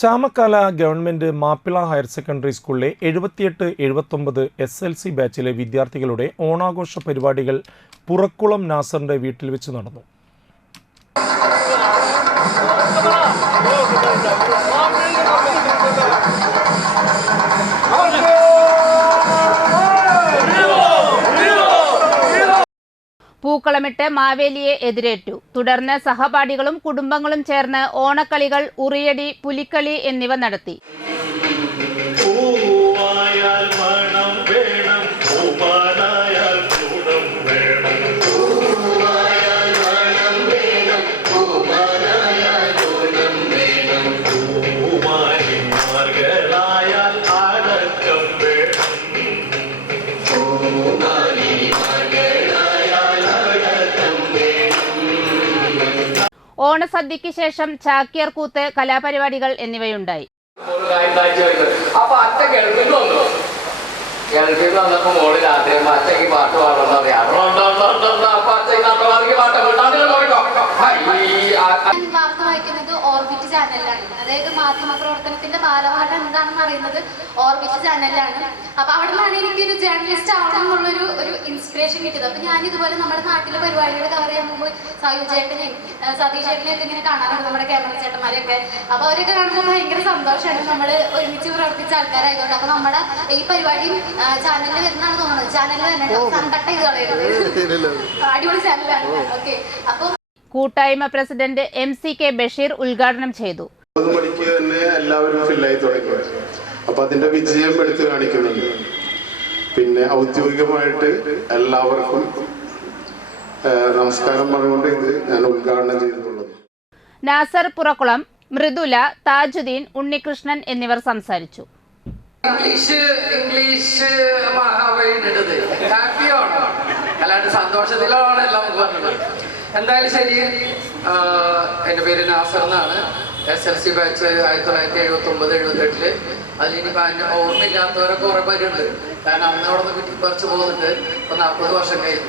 Chamakkala government Mappila higher secondary സ്കൂളിലെ 78-79 SLC ബാച്ചിലെ വിദ്യാർത്ഥികളുടെ ഓണാഘോഷ പരിപാടികൾ പുറക്കുളം നാസറിന്റെ വീട്ടിൽ വെച്ച് നടന്നു. പൂക്കളമിട്ട് മാവേലിയെ എതിരേറ്റു. തുടർന്ന് സഹപാഠികളും കുടുംബങ്ങളും ചേർന്ന് ഓണക്കളികൾ, ഉറിയടി, പുലിക്കളി എന്നിവ നടത്തി. ഓണസദ്യയ്ക്ക് ശേഷം ചാക്യാർ കൂത്ത്, കലാപരിപാടികൾ എന്നിവയുണ്ടായി. വാർത്ത വായിക്കുന്നത് ഓർബിറ്റ് ചാനലിലാണ്. അതായത് മാധ്യമ പ്രവർത്തനത്തിന്റെ ബാലപാഠം എന്താണെന്ന് അറിയുന്നത് ഓർബിറ്റ് ചാനലിലാണ്. അപ്പൊ അവിടെ നിന്നാണ് എനിക്കൊരു ജേർണലിസ്റ്റ് ആവണം എന്നുള്ളൊരു ഇൻസ്പിറേഷൻ കിട്ടിയത്. അപ്പൊ ഞാൻ ഇതുപോലെ നമ്മുടെ നാട്ടിലെ പരിപാടികൾ കവർ ചെയ്യാൻ മുമ്പ് സായു ചേട്ടനെയും സതീഷ് ചേട്ടനെയൊക്കെ ഇങ്ങനെ കാണാറുണ്ട്, നമ്മുടെ ക്യാമറ ചേട്ടന്മാരെയൊക്കെ. അപ്പൊ അവരൊക്കെ കാണുമ്പോൾ ഭയങ്കര സന്തോഷമാണ്. നമ്മൾ ഒരുമിച്ച് പ്രവർത്തിച്ച ആൾക്കാരായതുകൊണ്ട്. അപ്പൊ നമ്മുടെ ഈ പരിപാടിയും ചാനലിൽ വരുന്നതാണ് തോന്നുന്നത്. ചാനലിൽ തന്നെ കണ്ടക്ട് ചെയ്ത് കളയുന്നത് അടിപൊളി ചാനലാണ്. ഓക്കെ. അപ്പൊ കൂട്ടായ്മ പ്രസിഡന്റ് MCK ബഷീർ ഉദ്ഘാടനം ചെയ്തു. തന്നെ എല്ലാവരും ഫില്ലായി തുടങ്ങി. അപ്പൊ അതിന്റെ വിജയം എടുത്തു കാണിക്കുന്നുണ്ട്. പിന്നെ ഔദ്യോഗികമായിട്ട് എല്ലാവർക്കും നമസ്കാരം പറഞ്ഞുകൊണ്ട് ഇത് ഞാൻ ഉദ്ഘാടനം ചെയ്തിട്ടുള്ളത്. നാസർ പുറക്കുളം, മൃദുല, താജുദ്ദീൻ, ഉണ്ണികൃഷ്ണൻ എന്നിവർ സംസാരിച്ചു. ഇംഗ്ലീഷ് ഹാപ്പിയാണ്, അല്ലാണ്ട് സന്തോഷത്തിലാണ് എല്ലാം പറഞ്ഞത്. എന്തായാലും ശരി. എൻ്റെ പേര് നാസർ എന്നാണ്. SLC batch 1979-78. അതിലിനിപ്പോൾ അതിൻ്റെ ഓർമ്മയില്ലാത്തവരൊക്കെ കുറേ പേരുണ്ട്. കാരണം അന്ന് അവിടെ നിന്ന് കുറ്റി പറിച്ച് പോകുന്നുണ്ട്. ഇപ്പം 40 വർഷം കഴിഞ്ഞു.